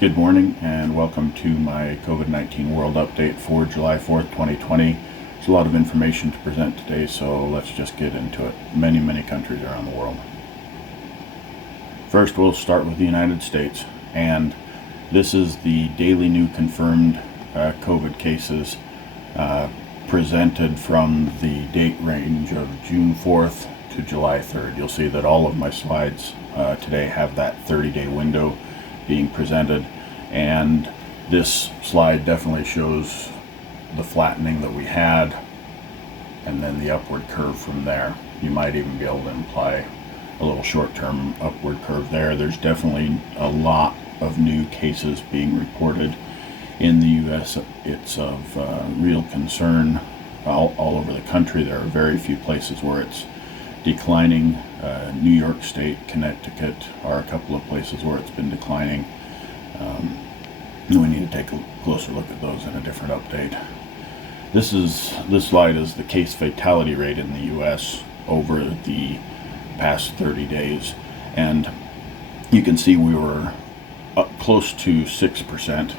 Good morning and welcome to my COVID-19 World Update for July 4th, 2020. There's a lot of information to present today, so let's just get into it. Many countries around the world. First, we'll start with the United States, and this is the daily new confirmed COVID cases presented from the date range of June 4th to July 3rd. You'll see that all of my slides today have that 30-day window being presented, and this slide definitely shows the flattening that we had and then the upward curve from there. You might even be able to imply a little short-term upward curve there. There's definitely a lot of new cases being reported in the US. It's of real concern all over the country. There are very few places where it's declining. New York State, Connecticut are a couple of places where it's been declining. We need to take a closer look at those in a different update. This slide is the case fatality rate in the US over the past 30 days, and you can see we were up close to 6%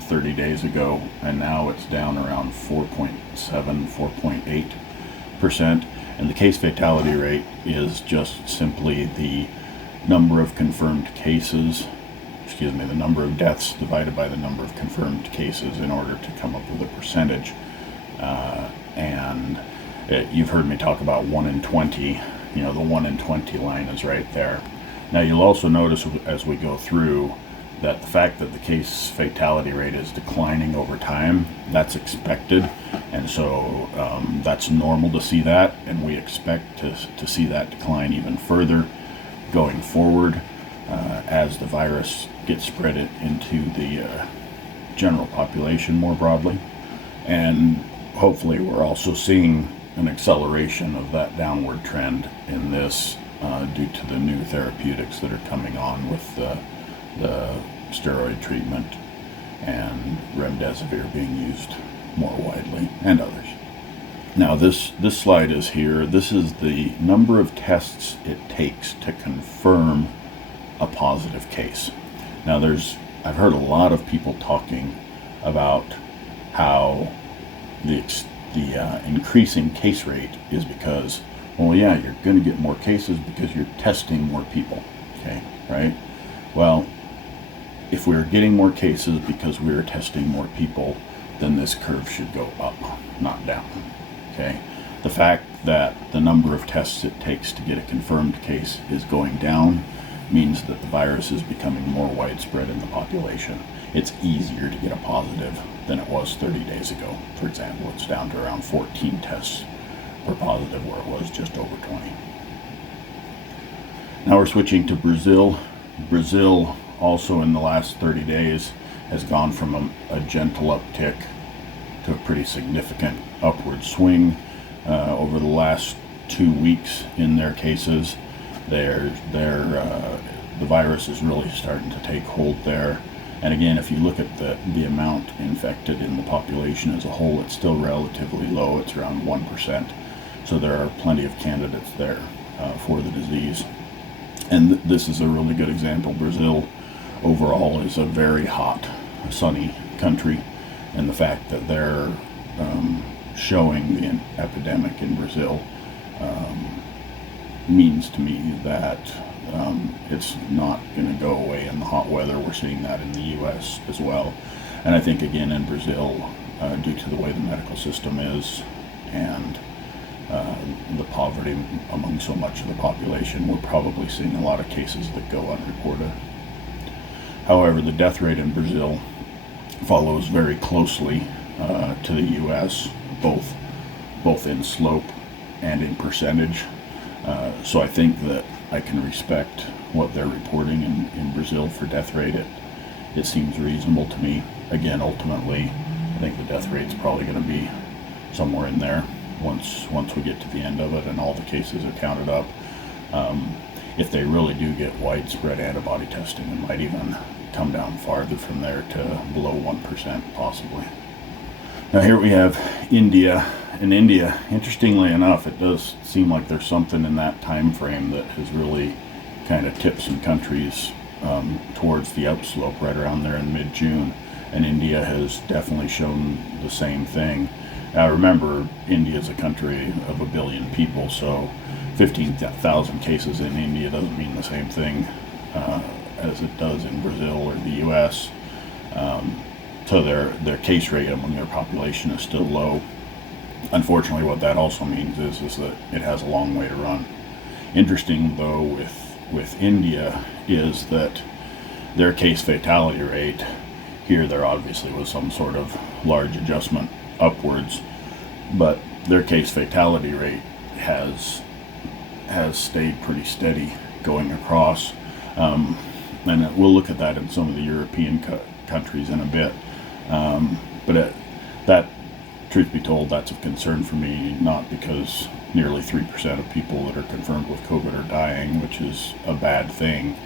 30 days ago, and now it's down around 4.7, 4.8%. And the case fatality rate is just simply the number of confirmed cases, the number of deaths divided by the number of confirmed cases in order to come up with a percentage. You've heard me talk about 1 in 20. The 1 in 20 line is right there. Now you'll also notice as we go through that the fact that the case fatality rate is declining over time, that's expected, and so that's normal to see that, and we expect to see that decline even further going forward as the virus gets spread into the general population more broadly. And hopefully we're also seeing an acceleration of that downward trend in this due to the new therapeutics that are coming on with the steroid treatment and remdesivir being used more widely, and others. Now this slide is here. This is the number of tests it takes to confirm a positive case. Now I've heard a lot of people talking about how the increasing case rate is because, well, yeah, you're going to get more cases because you're testing more people, okay, right? Well, if we're getting more cases because we're testing more people, then this curve should go up, not down, okay? The fact that the number of tests it takes to get a confirmed case is going down means that the virus is becoming more widespread in the population. It's easier to get a positive than it was 30 days ago. For example, it's down to around 14 tests per positive where it was just over 20. Now we're switching to Brazil. Brazil also in the last 30 days has gone from a gentle uptick to a pretty significant upward swing over the last 2 weeks in their cases. The virus is really starting to take hold there. And again, if you look at the amount infected in the population as a whole, it's still relatively low. It's around 1%. So there are plenty of candidates there for the disease. And this is a really good example. Brazil overall is a very hot, sunny country, and the fact that they're showing the epidemic in Brazil means to me that it's not going to go away in the hot weather. We're seeing that in the US as well. And I think again in Brazil, due to the way the medical system is and the poverty among so much of the population, we're probably seeing a lot of cases that go unreported. However, the death rate in Brazil follows very closely to the US, both in slope and in percentage. So I think that I can respect what they're reporting in Brazil for death rate. It seems reasonable to me. Again, ultimately, I think the death rate's probably going to be somewhere in there once we get to the end of it and all the cases are counted up. If they really do get widespread antibody testing, it might even come down farther from there to below 1% possibly. Now here we have India. In India, interestingly enough, it does seem like there's something in that time frame that has really kind of tipped some countries towards the upslope right around there in mid-June, and India has definitely shown the same thing. Now remember, India is a country of 1 billion people, so 15,000 cases in India doesn't mean the same thing as it does in Brazil or the U.S. So their case rate among their population is still low. Unfortunately, what that also means is that it has a long way to run. Interesting, though, with India is that their case fatality rate, here there obviously was some sort of large adjustment upwards, but their case fatality rate has stayed pretty steady going across. And we'll look at that in some of the European countries in a bit. But that, truth be told, that's of concern for me, not because nearly 3% of people that are confirmed with COVID are dying, which is a bad thing,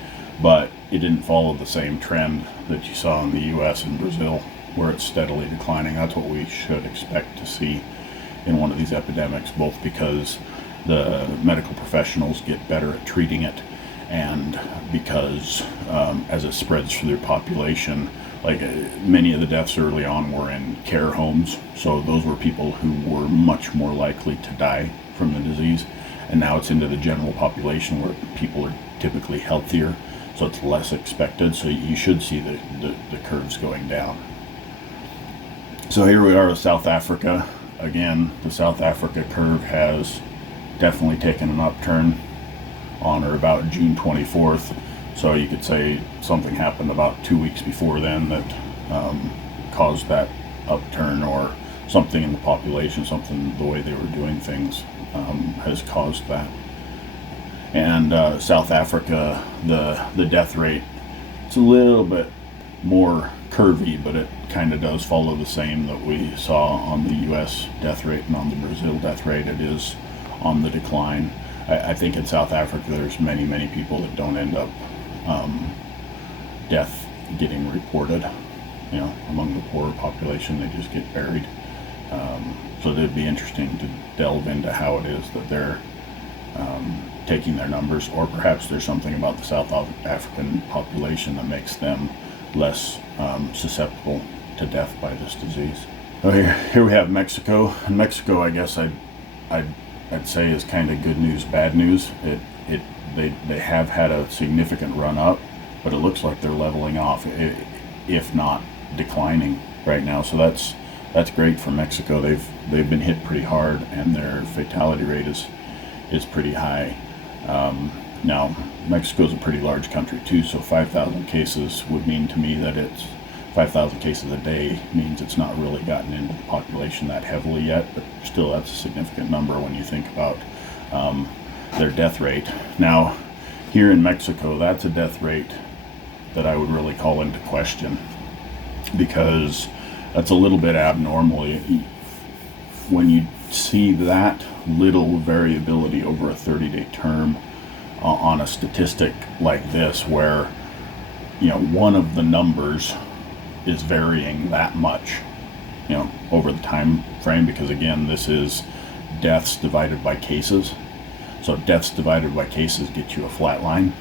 but it didn't follow the same trend that you saw in the US and Brazil, where it's steadily declining. That's what we should expect to see in one of these epidemics, both because the medical professionals get better at treating it, and because as it spreads through their population, like many of the deaths early on were in care homes, so those were people who were much more likely to die from the disease, and now it's into the general population where people are typically healthier, so it's less expected, so you should see the curves going down. So here we are with South Africa. Again, the South Africa curve has definitely taken an upturn on or about June 24th. So you could say something happened about 2 weeks before then that caused that upturn, or something in the population, something the way they were doing things has caused that. And South Africa, the death rate, it's a little bit more curvy, but it kind of does follow the same that we saw on the US death rate and on the Brazil death rate. It is on the decline. I think in South Africa there's many people that don't end up death getting reported. You know, among the poorer population, they just get buried. So it'd be interesting to delve into how it is that they're taking their numbers, or perhaps there's something about the South African population that makes them less susceptible to death by this disease. So here we have Mexico. And Mexico, I guess I'd say, is kind of good news, bad news. They have had a significant run up, but it looks like they're leveling off, if not declining right now. So that's great for Mexico. They've been hit pretty hard, and their fatality rate is pretty high. Now, Mexico's a pretty large country too, so 5,000 cases would mean to me that it's 5,000 cases a day means it's not really gotten into the population that heavily yet, but still that's a significant number when you think about their death rate. Now, here in Mexico, that's a death rate that I would really call into question, because that's a little bit abnormal. When you see that little variability over a 30-day term on a statistic like this, where one of the numbers is varying that much over the time frame, because again, this is deaths divided by cases, so deaths divided by cases get you a flat line.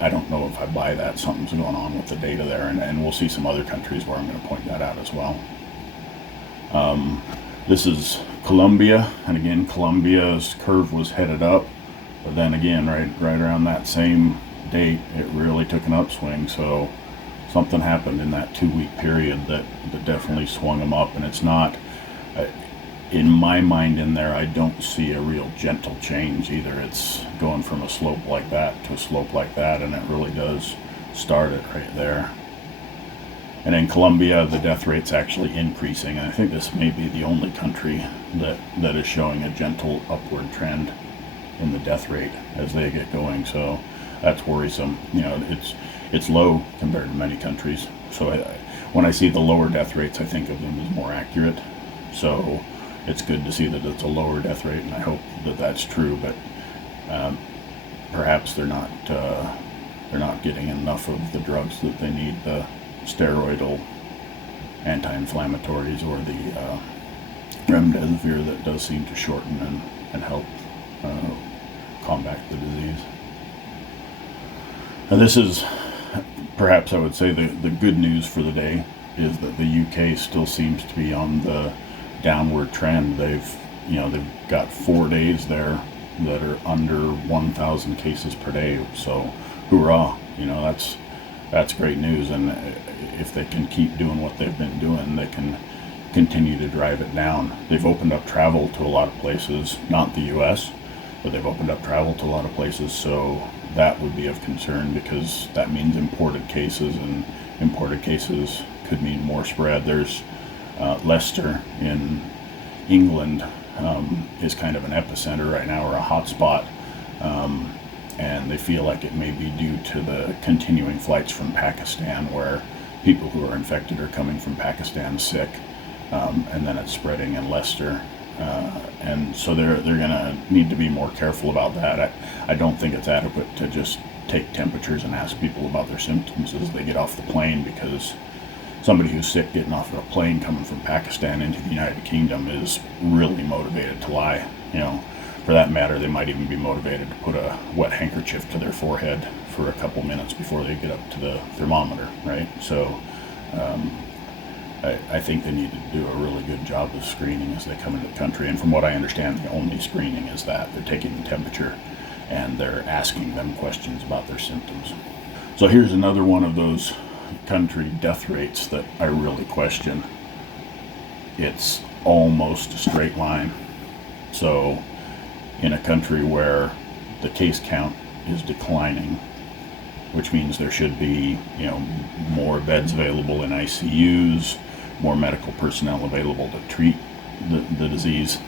I don't know if I buy that. Something's going on with the data there, and we'll see some other countries where I'm going to point that out as well. This is Colombia, and again, Colombia's curve was headed up, but then again, right around that same date, it really took an upswing. So something happened in that 2-week period that definitely swung them up, and it's not, in my mind in there, I don't see a real gentle change either. It's going from a slope like that to a slope like that, and it really does start it right there. And in Colombia, the death rate's actually increasing, and I think this may be the only country that is showing a gentle upward trend in the death rate as they get going. So that's worrisome. It's low compared to many countries. So when I see the lower death rates, I think of them as more accurate. So it's good to see that it's a lower death rate, and I hope that that's true. But perhaps they're not getting enough of the drugs that they need, the steroidal anti-inflammatories or the remdesivir that does seem to shorten and help combat the disease. Now this is, perhaps I would say, the good news for the day is that the UK still seems to be on the downward trend. They've got 4 days there that are under 1,000 cases per day. So, hoorah! That's great news. And if they can keep doing what they've been doing, they can continue to drive it down. They've opened up travel to a lot of places, not the U.S., but they've opened up travel to a lot of places. So that would be of concern, because that means imported cases, and imported cases could mean more spread. There's Leicester in England is kind of an epicenter right now, or a hot spot, and they feel like it may be due to the continuing flights from Pakistan, where people who are infected are coming from Pakistan sick, and then it's spreading in Leicester. And so they're going to need to be more careful about that. I don't think it's adequate to just take temperatures and ask people about their symptoms as they get off the plane, because somebody who's sick getting off of a plane coming from Pakistan into the United Kingdom is really motivated to lie. For that matter, they might even be motivated to put a wet handkerchief to their forehead for a couple minutes before they get up to the thermometer, right? So I think they need to do a really good job of screening as they come into the country. And from what I understand, the only screening is that they're taking the temperature and they're asking them questions about their symptoms. So here's another one of those country death rates that I really question. It's almost a straight line. So in a country where the case count is declining, which means there should be, more beds available in ICUs, more medical personnel available to treat the disease.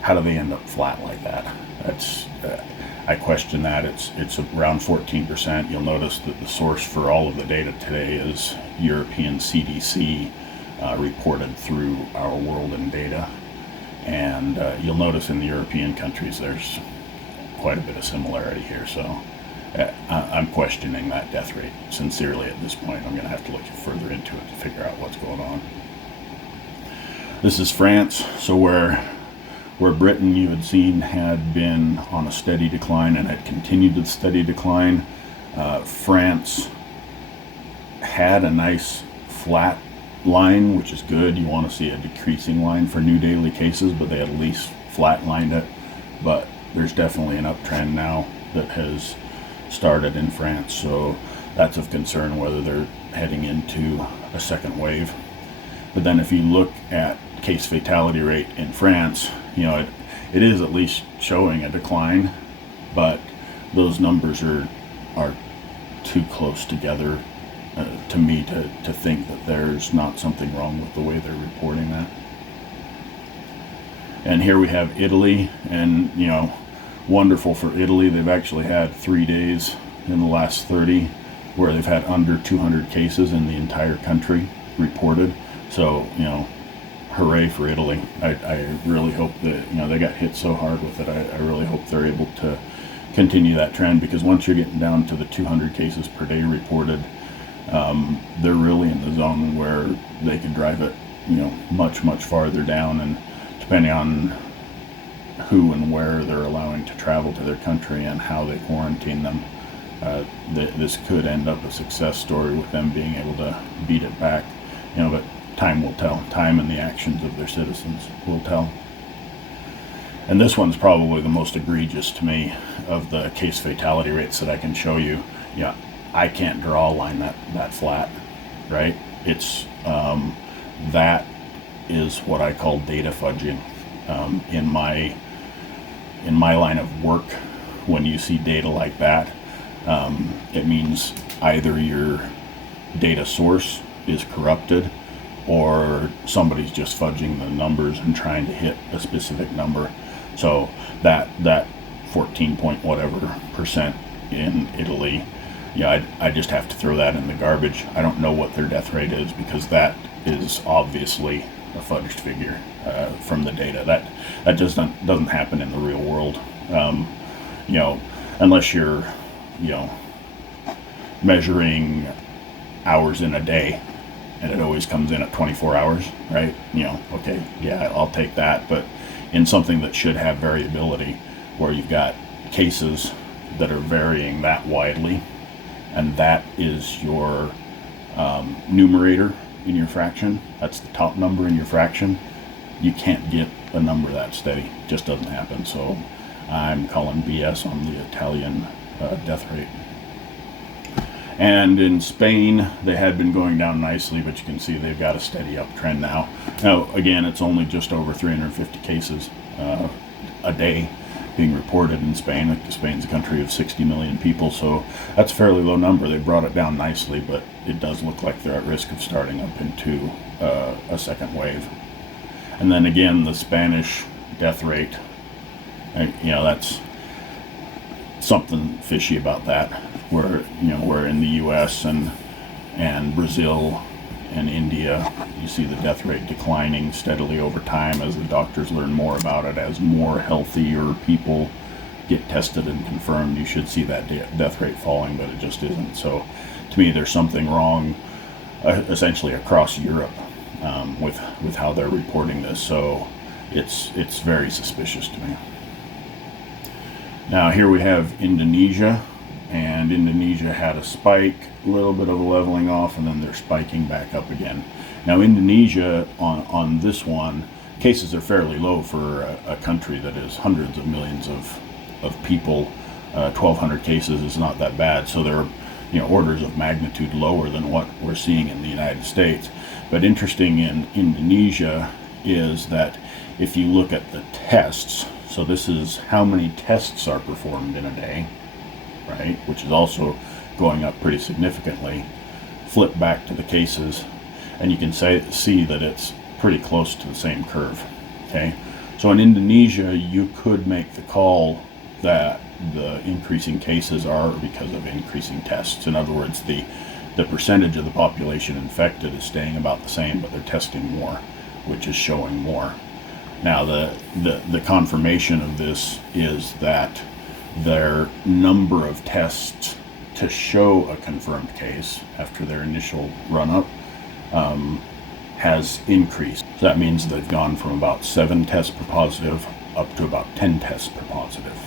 How do they end up flat like that? I question that. It's around 14%. You'll notice that the source for all of the data today is European CDC, reported through Our World in Data. And you'll notice in the European countries there's quite a bit of similarity here. So I'm questioning that death rate sincerely at this point. I'm going to have to look further into it to figure out what's going on. This is France. So where Britain, you had seen, had been on a steady decline and had continued the steady decline, France had a nice flat line, which is good. You want to see a decreasing line for new daily cases, but they at least flatlined it. But there's definitely an uptrend now that has started in France, so that's of concern whether they're heading into a second wave. But then if you look at case fatality rate in France, it is at least showing a decline, but those numbers are too close together to me to think that there's not something wrong with the way they're reporting that. And here we have Italy, and wonderful for Italy. They've actually had 3 days in the last 30 where they've had under 200 cases in the entire country reported. So, hooray for Italy. I really hope that, they got hit so hard with it. I really hope they're able to continue that trend, because once you're getting down to the 200 cases per day reported, they're really in the zone where they can drive it, much, much farther down. And depending on who and where they're allowing to travel to their country and how they quarantine them, this could end up a success story with them being able to beat it back. But time will tell. Time and the actions of their citizens will tell. And this one's probably the most egregious to me of the case fatality rates that I can show you. I can't draw a line that flat, right? It's that is what I call data fudging. In my line of work, when you see data like that, it means either your data source is corrupted, or somebody's just fudging the numbers and trying to hit a specific number. So that 14 point whatever percent in Italy, I just have to throw that in the garbage. I don't know what their death rate is, because that is obviously a fudged figure from the data. That just doesn't happen in the real world. Unless you're measuring hours in a day, and it always comes in at 24 hours, right? Okay, yeah, I'll take that. But in something that should have variability, where you've got cases that are varying that widely, and that is your numerator in your fraction. That's the top number in your fraction. You can't get a number that steady. It just doesn't happen. So I'm calling BS on the Italian death rate. And in Spain, they had been going down nicely, but you can see they've got a steady uptrend now. Now, again, it's only just over 350 cases a day being reported in Spain. Spain's a country of 60 million people, so that's a fairly low number. They brought it down nicely, but it does look like they're at risk of starting up into a second wave. And then again, the Spanish death rate, that's something fishy about that. Where in the U.S. and Brazil and India, you see the death rate declining steadily over time as the doctors learn more about it. As more healthier people get tested and confirmed, you should see that death rate falling, but it just isn't. So to me, there's something wrong essentially across Europe with how they're reporting this. So it's very suspicious to me. Now here we have Indonesia. And Indonesia had a spike, a little bit of a leveling off, and then they're spiking back up again. Now Indonesia, on this one, cases are fairly low for a country that is hundreds of millions of people. 1,200 cases is not that bad, so they're orders of magnitude lower than what we're seeing in the United States. But interesting in Indonesia is that if you look at the tests, so this is how many tests are performed in a day, right, which is also going up pretty significantly. Flip back to the cases, and you can see that it's pretty close to the same curve. Okay, so in Indonesia, you could make the call that the increasing cases are because of increasing tests. In other words, the percentage of the population infected is staying about the same, but they're testing more, which is showing more. Now, the confirmation of this is that their number of tests to show a confirmed case after their initial run-up has increased. So that means they've gone from about 7 tests per positive up to about 10 tests per positive.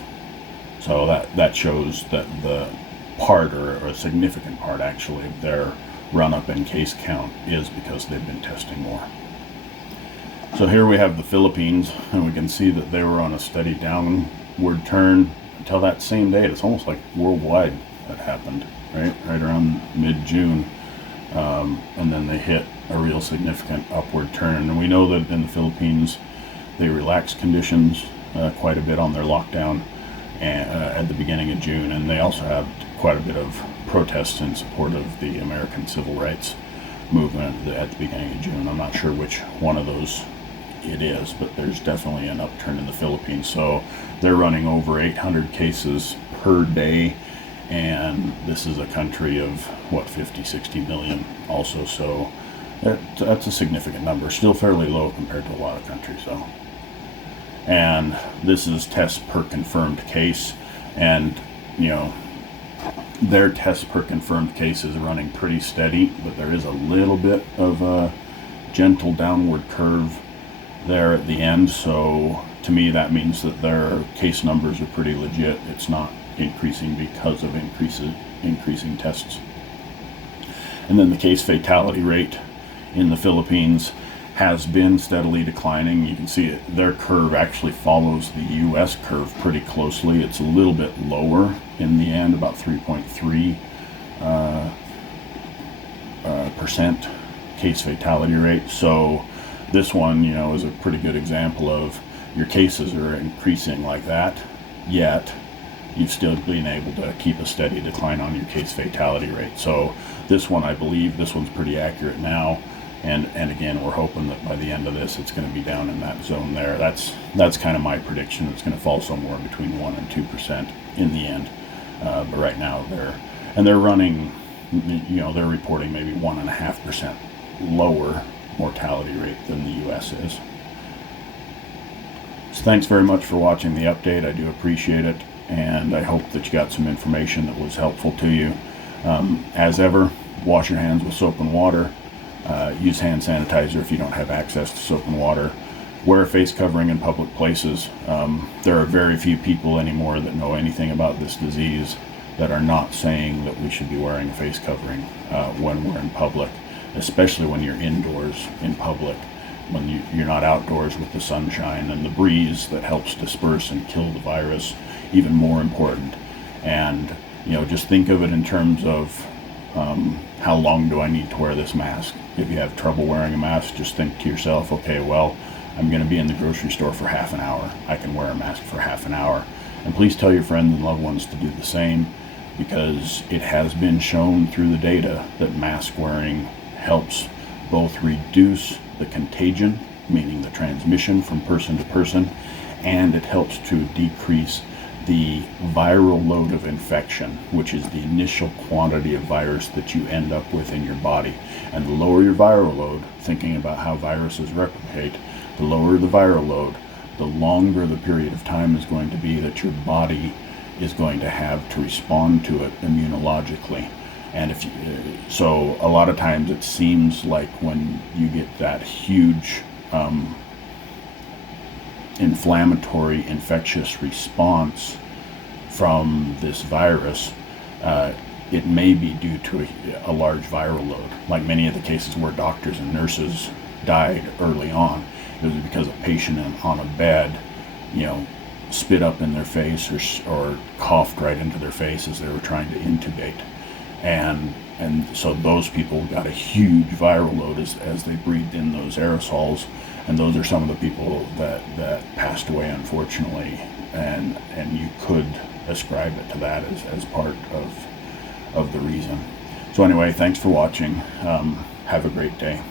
So that shows that the part, or a significant part actually, of their run-up in case count is because they've been testing more. So here we have the Philippines, and we can see that they were on a steady downward turn until that same date. It's almost like worldwide that happened, right around mid-June, and then they hit a real significant upward turn. And we know that in the Philippines, they relaxed conditions quite a bit on their lockdown at the beginning of June, and they also had quite a bit of protests in support of the American civil rights movement at the beginning of June. I'm not sure which one of those it is, but there's definitely an upturn in the Philippines. So they're running over 800 cases per day, and this is a country of 50-60 million also, so that's a significant number. Still fairly low compared to a lot of countries though. And this is tests per confirmed case, and their tests per confirmed case is running pretty steady, but there is a little bit of a gentle downward curve there at the end. So to me, that means that their case numbers are pretty legit. It's not increasing because of increasing tests. And then the case fatality rate in the Philippines has been steadily declining. You can see it, their curve actually follows the US curve pretty closely. It's a little bit lower in the end, about 3.3% percent case fatality rate. So this one, is a pretty good example of your cases are increasing like that, yet you've still been able to keep a steady decline on your case fatality rate. So this one, I believe, this one's pretty accurate now. And again, we're hoping that by the end of this, it's going to be down in that zone there. That's kind of my prediction. It's going to fall somewhere between 1 and 2% in the end. But right now they're running, they're reporting maybe 1.5% lower mortality rate than the U.S. is. So thanks very much for watching the update. I do appreciate it, and I hope that you got some information that was helpful to you. As ever, wash your hands with soap and water. Use hand sanitizer if you don't have access to soap and water. Wear a face covering in public places. There are very few people anymore that know anything about this disease, that are not saying that we should be wearing a face covering when we're in public, especially when you're indoors in public, when you're not outdoors with the sunshine and the breeze that helps disperse and kill the virus, even more important. And just think of it in terms of how long do I need to wear this mask? If you have trouble wearing a mask, just think to yourself, okay, well, I'm going to be in the grocery store for half an hour. I can wear a mask for half an hour. And please tell your friends and loved ones to do the same, because it has been shown through the data that mask wearing helps both reduce the contagion, meaning the transmission from person to person, and it helps to decrease the viral load of infection, which is the initial quantity of virus that you end up with in your body. And the lower your viral load, thinking about how viruses replicate, the lower the viral load, the longer the period of time is going to be that your body is going to have to respond to it immunologically. And so a lot of times it seems like when you get that huge inflammatory infectious response from this virus, it may be due to a large viral load. Like many of the cases where doctors and nurses died early on, it was because a patient on a bed, spit up in their face or coughed right into their face as they were trying to intubate. And so those people got a huge viral load as they breathed in those aerosols, and those are some of the people that passed away, unfortunately, and you could ascribe it to that as part of the reason. So anyway, thanks for watching. Have a great day.